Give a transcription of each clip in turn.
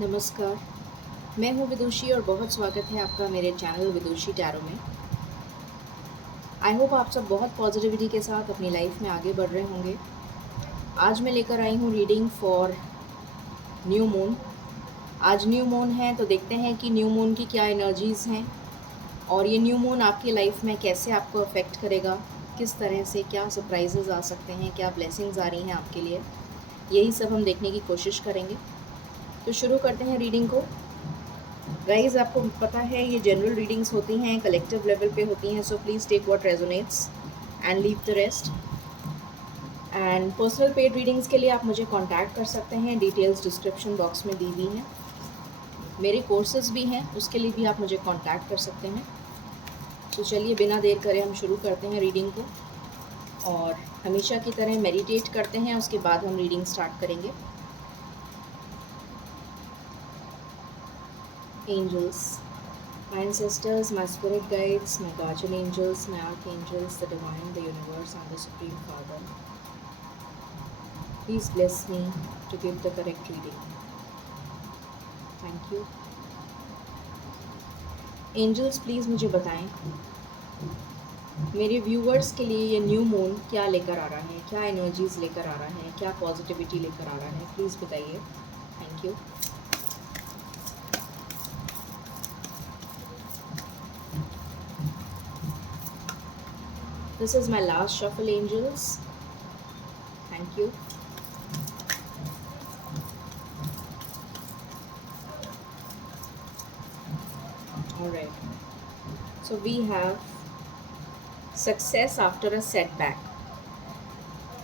नमस्कार, मैं हूँ विदुषी और बहुत स्वागत है आपका मेरे चैनल विदुषी टैरो में। आई होप आप सब बहुत पॉजिटिविटी के साथ अपनी लाइफ में आगे बढ़ रहे होंगे। आज मैं लेकर आई हूँ रीडिंग फॉर न्यू मून। आज न्यू मून है तो देखते हैं कि न्यू मून की क्या एनर्जीज़ हैं और ये न्यू मून आपकी लाइफ में कैसे आपको अफेक्ट करेगा, किस तरह से, क्या सरप्राइजेज़ आ सकते हैं, क्या ब्लेसिंग्स आ रही हैं आपके लिए। यही सब हम देखने की कोशिश करेंगे। तो शुरू करते हैं रीडिंग को। गाइज, आपको पता है ये जनरल रीडिंग्स होती हैं, कलेक्टिव लेवल पे होती हैं, so please take what resonates and leave the rest. And personal paid readings के लिए आप मुझे कांटेक्ट कर सकते हैं, डिटेल्स डिस्क्रिप्शन बॉक्स में दी हुई हैं। मेरे कोर्सेज भी हैं, उसके लिए भी आप मुझे कांटेक्ट कर सकते हैं। तो चलिए बिना देर करे हम शुरू करते हैं रीडिंग को, और हमेशा की तरह मेडिटेट करते हैं, उसके बाद हम रीडिंग स्टार्ट करेंगे। Angels, my ancestors, my spirit guides, my guardian angels, my archangels, the divine, the universe, and the Supreme Father, please bless me to give the correct reading. Thank you. Angels, please मुझे बताएं मेरे viewers के लिए ये new moon क्या लेकर आ रहा है, क्या एनर्जीज लेकर आ रहा है, क्या पॉजिटिविटी लेकर आ रहा है, प्लीज़ बताइए। Thank you. This is my last shuffle, angels. Thank you. Alright. So we have success after a setback.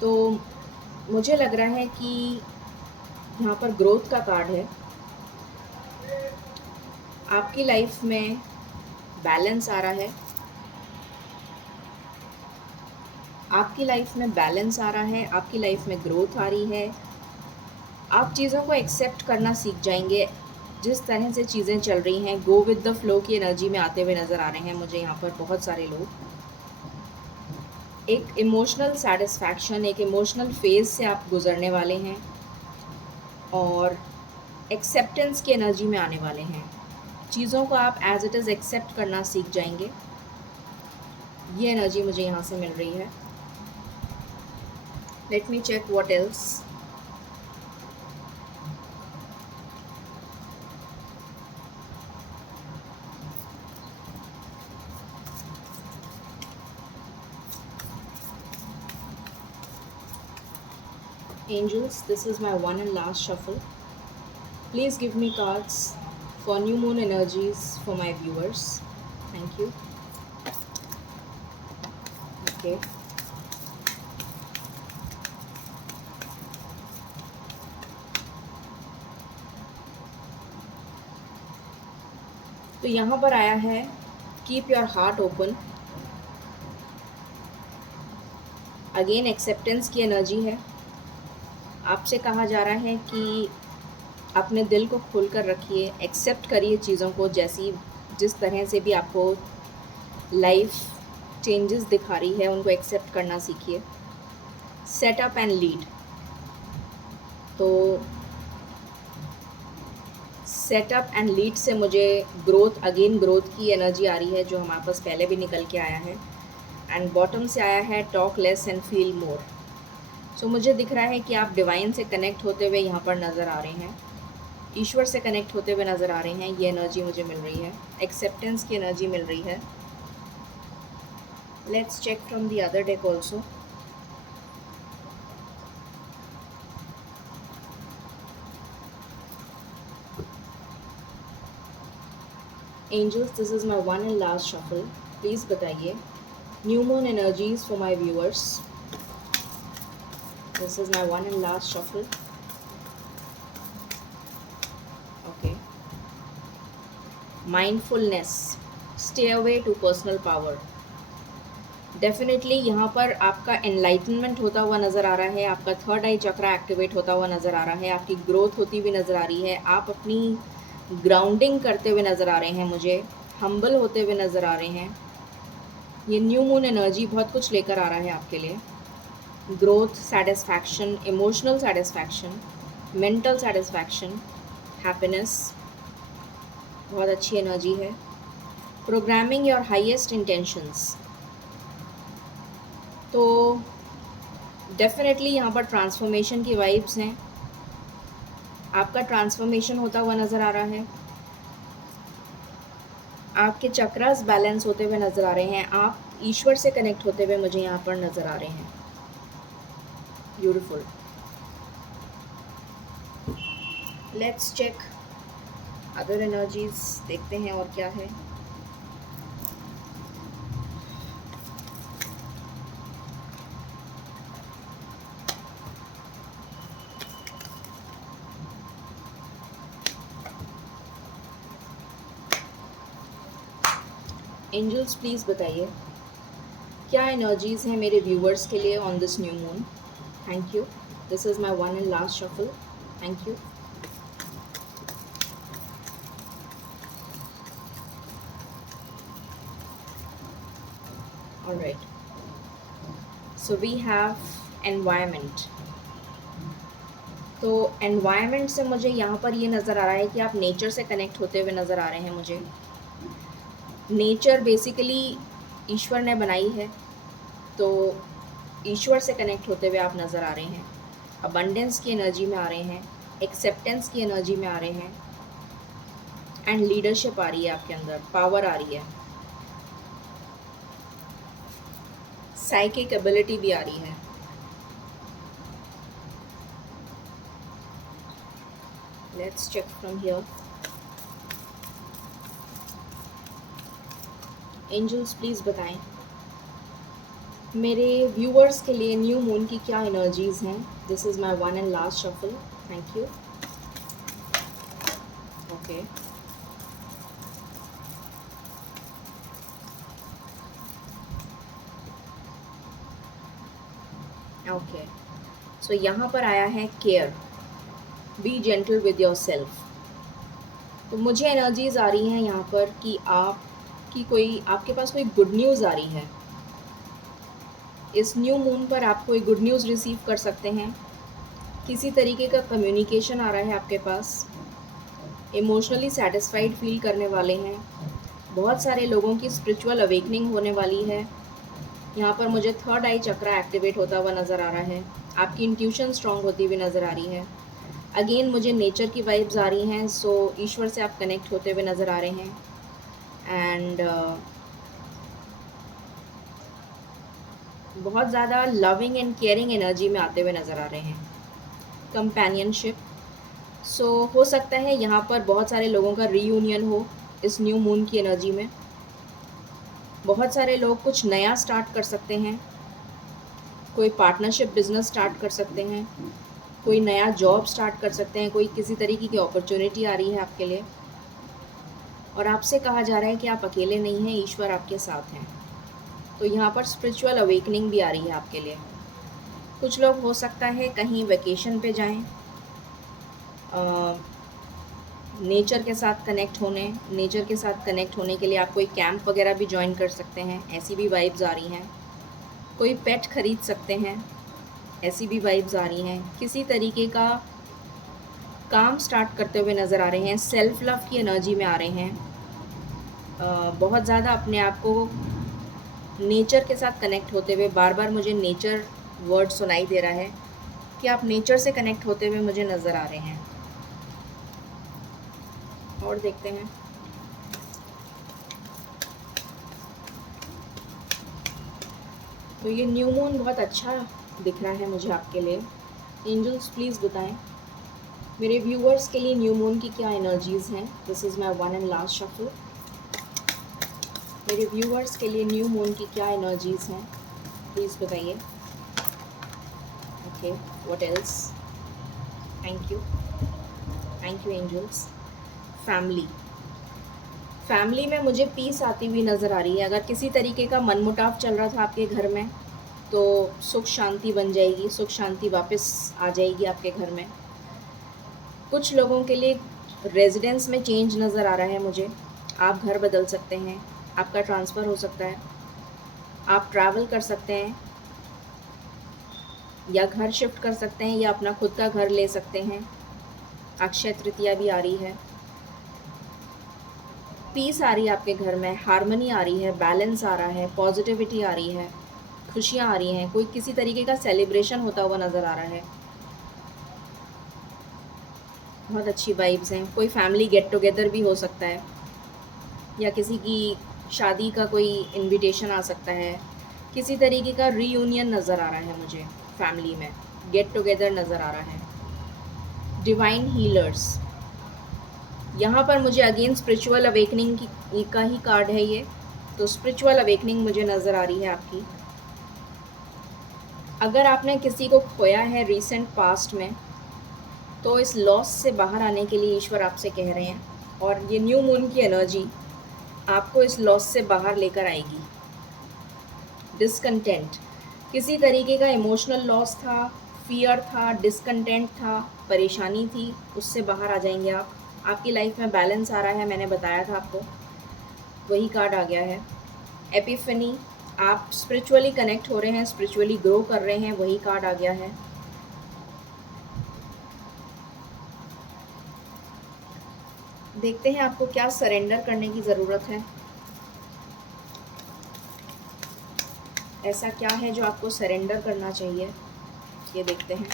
तो मुझे लग रहा है कि यहाँ पर ग्रोथ का कार्ड है। आपकी लाइफ में बैलेंस आ रहा है, आपकी लाइफ में बैलेंस आ रहा है, आपकी लाइफ में ग्रोथ आ रही है। आप चीज़ों को एक्सेप्ट करना सीख जाएंगे, जिस तरह से चीज़ें चल रही हैं। गो विद द फ्लो की एनर्जी में आते हुए नज़र आ रहे हैं मुझे यहाँ पर बहुत सारे लोग। एक इमोशनल सेटिस्फैक्शन, एक इमोशनल फेज़ से आप गुजरने वाले हैं और एक्सेप्टेंस की एनर्जी में आने वाले हैं। चीज़ों को आप एज इट इज़ एक्सेप्ट करना सीख जाएंगे। ये एनर्जी मुझे यहाँ से मिल रही है। Let me check what else. Angels, this is my one and last shuffle. Please give me cards for new moon energies for my viewers. Thank you. Okay. तो यहाँ पर आया है keep your heart open. Again acceptance की energy है। आपसे कहा जा रहा है कि अपने दिल को खोल कर रखिए, एक्सेप्ट करिए चीज़ों को, जिस तरह से भी आपको लाइफ चेंजेस दिखा रही है उनको एक्सेप्ट करना सीखिए। Set up and lead. तो सेटअप एंड लीड से मुझे ग्रोथ की एनर्जी आ रही है, जो हमारे पास पहले भी निकल के आया है। एंड बॉटम से आया है talk less and feel more. So मुझे दिख रहा है कि आप डिवाइन से कनेक्ट होते हुए यहाँ पर नज़र आ रहे हैं, ईश्वर से कनेक्ट होते हुए नज़र आ रहे हैं। ये एनर्जी मुझे मिल रही है, एक्सेप्टेंस की एनर्जी मिल रही है। Let's check from the other deck also. Angels, this is my one and last shuffle. Please बताइए new moon energies for my viewers. This is my one and last shuffle. Okay. Mindfulness, stay away to personal power. Definitely यहाँ पर आपका enlightenment होता हुआ नज़र आ रहा है, आपका थर्ड आई चक्रा एक्टिवेट होता हुआ नज़र आ रहा है, आपकी ग्रोथ होती हुई नज़र आ रही है, आप अपनी ग्राउंडिंग करते हुए नज़र आ रहे हैं, मुझे हम्बल होते हुए नज़र आ रहे हैं। ये न्यू मून एनर्जी बहुत कुछ लेकर आ रहा है आपके लिए। Growth, satisfaction, emotional satisfaction, mental satisfaction, happiness, बहुत अच्छी एनर्जी है। प्रोग्रामिंग योर हाईएस्ट इंटेंशंस, तो डेफिनेटली यहाँ पर ट्रांसफॉर्मेशन की वाइब्स हैं। आपका ट्रांसफॉर्मेशन होता हुआ नज़र आ रहा है। आपके चक्रास बैलेंस होते हुए नज़र आ रहे हैं। आप ईश्वर से कनेक्ट होते हुए मुझे यहाँ पर नज़र आ रहे हैं। Beautiful. Let's check other energies, देखते हैं और क्या है। एंजल्स प्लीज़ बताइए क्या एनर्जीज़ हैं मेरे व्यूवर्स के लिए on this new moon. Thank you. This is my one and last shuffle. Thank you. Alright, so we have environment. तो एनवायरनमेंट से मुझे यहाँ पर ये नज़र आ रहा है कि आप नेचर से कनेक्ट होते हुए नज़र आ रहे हैं मुझे। नेचर बेसिकली ईश्वर ने बनाई है, तो ईश्वर से कनेक्ट होते हुए आप नज़र आ रहे हैं। अबंडेंस की एनर्जी में आ रहे हैं, एक्सेप्टेंस की एनर्जी में आ रहे हैं, एंड लीडरशिप आ रही है आपके अंदर, पावर आ रही है, साइकिक एबिलिटी भी आ रही है। Let's check from here. Angels please बताएं मेरे व्यूअर्स के लिए न्यू मून की क्या एनर्जीज़ हैं। This is my one and last shuffle. Thank you. Okay, okay, so यहाँ पर आया है care, be gentle with yourself. तो मुझे एनर्जीज आ रही हैं यहाँ पर कि आपके पास कोई गुड न्यूज़ आ रही है। इस न्यू मून पर आप कोई गुड न्यूज़ रिसीव कर सकते हैं। किसी तरीके का कम्युनिकेशन आ रहा है आपके पास। इमोशनली सेटिस्फाइड फील करने वाले हैं। बहुत सारे लोगों की स्पिरिचुअल अवेकनिंग होने वाली है। यहाँ पर मुझे थर्ड आई चक्रा एक्टिवेट होता हुआ नज़र आ रहा है। आपकी इंट्यूशन स्ट्रॉन्ग होती हुई नज़र आ रही है। अगेन मुझे नेचर की वाइब्स आ रही हैं, सो ईश्वर से आप कनेक्ट होते हुए नज़र आ रहे हैं। एंड बहुत ज़्यादा लविंग एंड केयरिंग एनर्जी में आते हुए नज़र आ रहे हैं। कंपेनियनशिप, सो हो सकता है यहाँ पर बहुत सारे लोगों का रीयूनियन हो इस न्यू मून की एनर्जी में। बहुत सारे लोग कुछ नया स्टार्ट कर सकते हैं। कोई पार्टनरशिप बिजनेस स्टार्ट कर सकते हैं, कोई नया जॉब स्टार्ट कर सकते हैं, कोई किसी तरीके की अपॉर्चुनिटी आ रही है आपके लिए, और आपसे कहा जा रहा है कि आप अकेले नहीं हैं, ईश्वर आपके साथ हैं। तो यहाँ पर स्पिरिचुअल अवेकनिंग भी आ रही है आपके लिए। कुछ लोग हो सकता है कहीं वेकेशन पे जाएं, नेचर के साथ कनेक्ट होने के लिए आप कोई कैंप वगैरह भी ज्वाइन कर सकते हैं, ऐसी भी वाइब्स आ रही हैं। कोई पेट खरीद सकते हैं, ऐसी भी वाइब्स आ रही हैं। किसी तरीके का काम स्टार्ट करते हुए नज़र आ रहे हैं। सेल्फ लव की एनर्जी में आ रहे हैं। बहुत ज़्यादा अपने आप को नेचर के साथ कनेक्ट होते हुए, बार बार मुझे नेचर वर्ड सुनाई दे रहा है कि आप नेचर से कनेक्ट होते हुए मुझे नज़र आ रहे हैं। और देखते हैं। तो ये न्यू मून बहुत अच्छा दिख रहा है मुझे आपके लिए। एंजल्स प्लीज़ बताएं मेरे व्यूअर्स के लिए न्यू मून की क्या एनर्जीज़ हैं। This is my one and last shuffle. मेरे व्यूअर्स के लिए न्यू मून की क्या एनर्जीज़ हैं, प्लीज़ बताइए। Okay, what else. Thank you angels. Family में मुझे पीस आती हुई नज़र आ रही है। अगर किसी तरीके का मनमुटाव चल रहा था आपके घर में, तो सुख शांति बन जाएगी, सुख शांति वापस आ जाएगी आपके घर में। कुछ लोगों के लिए रेजिडेंस में चेंज नज़र आ रहा है मुझे। आप घर बदल सकते हैं, आपका ट्रांसफ़र हो सकता है, आप ट्रैवल कर सकते हैं, या घर शिफ्ट कर सकते हैं, या अपना खुद का घर ले सकते हैं। अक्षय तृतीया भी आ रही है। पीस आ रही है आपके घर में, हार्मनी आ रही है, बैलेंस आ रहा है, पॉजिटिविटी आ रही है, खुशियाँ आ रही हैं, कोई किसी तरीके का सेलिब्रेशन होता हुआ नज़र आ रहा है। बहुत अच्छी वाइब्स हैं। कोई फैमिली गेट टुगेदर भी हो सकता है, या किसी की शादी का कोई इनविटेशन आ सकता है। किसी तरीके का रीयूनियन नज़र आ रहा है मुझे, फैमिली में गेट टुगेदर नज़र आ रहा है। डिवाइन हीलर्स, यहाँ पर मुझे अगेन स्पिरिचुअल अवेकनिंग की का ही कार्ड है ये, तो स्पिरिचुअल अवेकनिंग मुझे नज़र आ रही है आपकी। अगर आपने किसी को खोया है रिसेंट पास्ट में, तो इस लॉस से बाहर आने के लिए ईश्वर आपसे कह रहे हैं, और ये न्यू मून की एनर्जी आपको इस लॉस से बाहर लेकर आएगी। डिसकंटेंट, किसी तरीके का इमोशनल लॉस था, फियर था, डिसकंटेंट था, परेशानी थी, उससे बाहर आ जाएंगे आप। आपकी लाइफ में बैलेंस आ रहा है, मैंने बताया था आपको, वही कार्ड आ गया है। एपिफनी, आप स्पिरिचुअली कनेक्ट हो रहे हैं, स्पिरिचुअली ग्रो कर रहे हैं, वही कार्ड आ गया है। देखते हैं आपको क्या सरेंडर करने की ज़रूरत है। ऐसा क्या है जो आपको सरेंडर करना चाहिए, ये देखते हैं।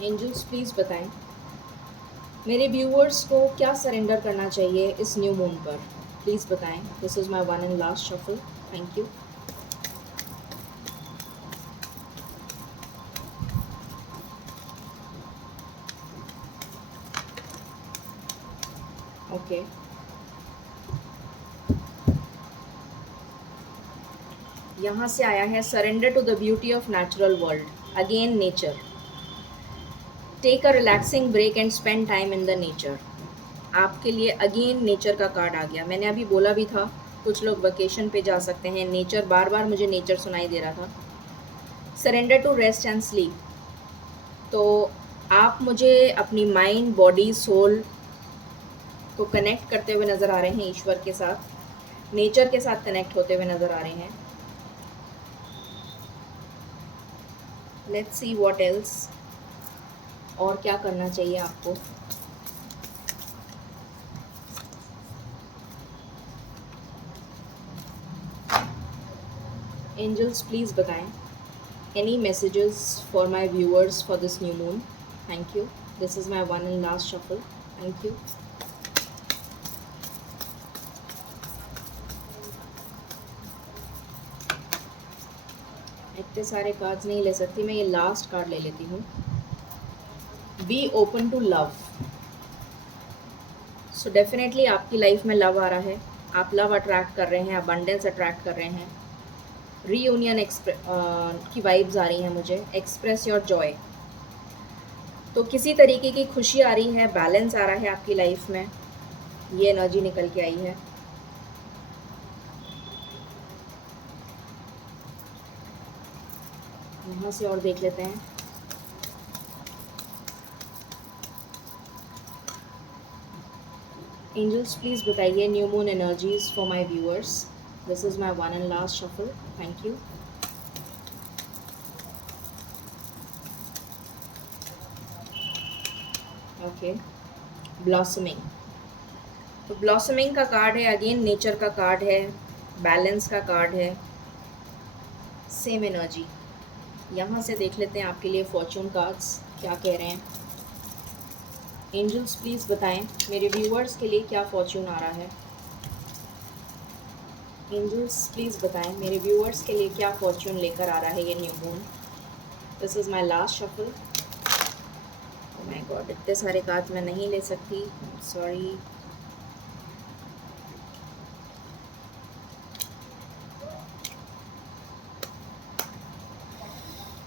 एंजल्स प्लीज़ बताएं मेरे व्यूअर्स को क्या सरेंडर करना चाहिए इस न्यू मून पर, प्लीज़ बताएं। This is my one and last shuffle. Thank you. Okay, यहाँ से आया है surrender to the beauty of natural world, again nature. Take a relaxing break and spend time in the nature. आपके लिए again nature का card आ गया। मैंने अभी बोला भी था कुछ लोग वेकेशन पे जा सकते हैं, नेचर, बार बार मुझे नेचर सुनाई दे रहा था। Surrender to rest and sleep, तो आप मुझे अपनी माइंड, बॉडी, सोल को कनेक्ट करते हुए नज़र आ रहे हैं ईश्वर के साथ, नेचर के साथ कनेक्ट होते हुए नज़र आ रहे हैं। लेट्स सी व्हाट एल्स, और क्या करना चाहिए आपको। एंजल्स प्लीज़ बताएं any messages for my viewers for this new moon. Thank you. This is my one and last shuffle. Thank you. इतने सारे कार्ड्स नहीं ले सकती मैं, ये लास्ट कार्ड ले लेती हूँ। Be open to love. So definitely आपकी लाइफ में लव आ रहा है, आप लव अट्रैक्ट कर रहे हैं, अबंडेंस अट्रैक्ट कर रहे हैं, रीयूनियन की वाइब्स आ रही हैं मुझे। एक्सप्रेस योर जॉय, तो किसी तरीके की खुशी आ रही है, बैलेंस आ रहा है आपकी लाइफ में, ये एनर्जी निकल के आई है। यहाँ से और देख लेते हैं। एंजल्स प्लीज़ बताइए new moon energies for my viewers. This is my one and last shuffle. Thank you. Okay, blossoming, तो ब्लॉसमिंग का कार्ड है, अगेन नेचर का कार्ड है, बैलेंस का कार्ड है, सेम एनर्जी। यहाँ से देख लेते हैं आपके लिए फॉर्चून कार्ड्स क्या कह रहे हैं। एंजल्स प्लीज़ बताएं मेरे व्यूअर्स के लिए क्या फॉर्चून आ रहा है। एंजल्स प्लीज़ बताएं मेरे व्यूअर्स के लिए क्या फॉर्चून लेकर आ रहा है ये new moon. This is my last shuffle. Oh my god, इतने सारे कार्ड्स मैं नहीं ले सकती, sorry.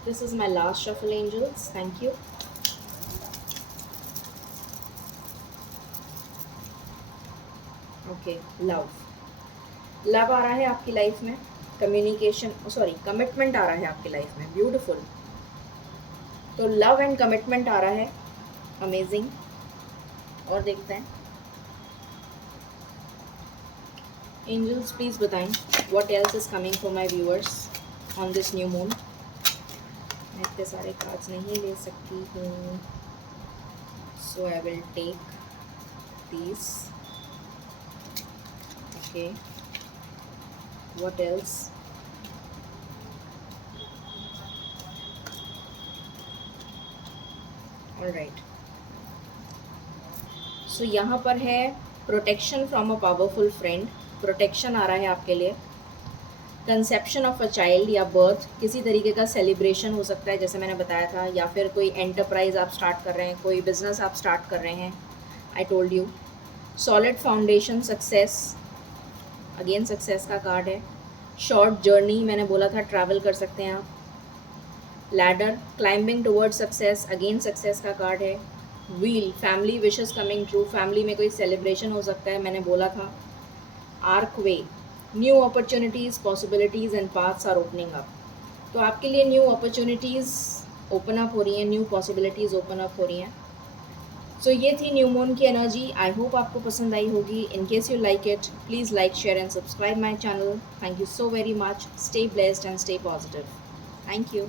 This is my last shuffle angels. Thank you. Okay, love, love आ रहा है आपकी लाइफ में, कम्युनिकेशन, सॉरी, कमिटमेंट आ रहा है आपकी लाइफ में। ब्यूटीफुल, तो लव एंड कमिटमेंट आ रहा है, अमेजिंग। और देखते हैं एंजल्स प्लीज़ बताएं what else is coming for my viewers on this new moon. मैं इतने सारे कार्ड्स नहीं ले सकती हूँ, so I will take these. Okay, what else? All right. So यहाँ पर है protection from a powerful friend. Protection आ रहा है आपके लिए. कंसेप्शन ऑफ अ चाइल्ड या बर्थ, किसी तरीके का सेलिब्रेशन हो सकता है जैसे मैंने बताया था, या फिर कोई एंटरप्राइज आप स्टार्ट कर रहे हैं, कोई बिजनेस आप स्टार्ट कर रहे हैं. I told you. Solid foundation, success, again success का कार्ड है. शॉर्ट जर्नी, मैंने बोला था ट्रैवल कर सकते हैं आप. Ladder, climbing toward success, again success का कार्ड है. Wheel, family wishes coming true, family में कोई सेलिब्रेशन हो सकता है, मैंने बोला था. Arc way, new opportunities, possibilities and paths are opening up. तो आपके लिए न्यू अपॉर्चुनिटीज़ ओपन अप हो रही हैं, न्यू पॉसिबिलिटीज़ ओपन अप हो रही हैं. सो ये थी न्यू मून की एनर्जी. आई होप आपको पसंद आई होगी. In case you like it, please like, share and subscribe my channel. Thank you so very much. Stay blessed and stay positive. Thank you.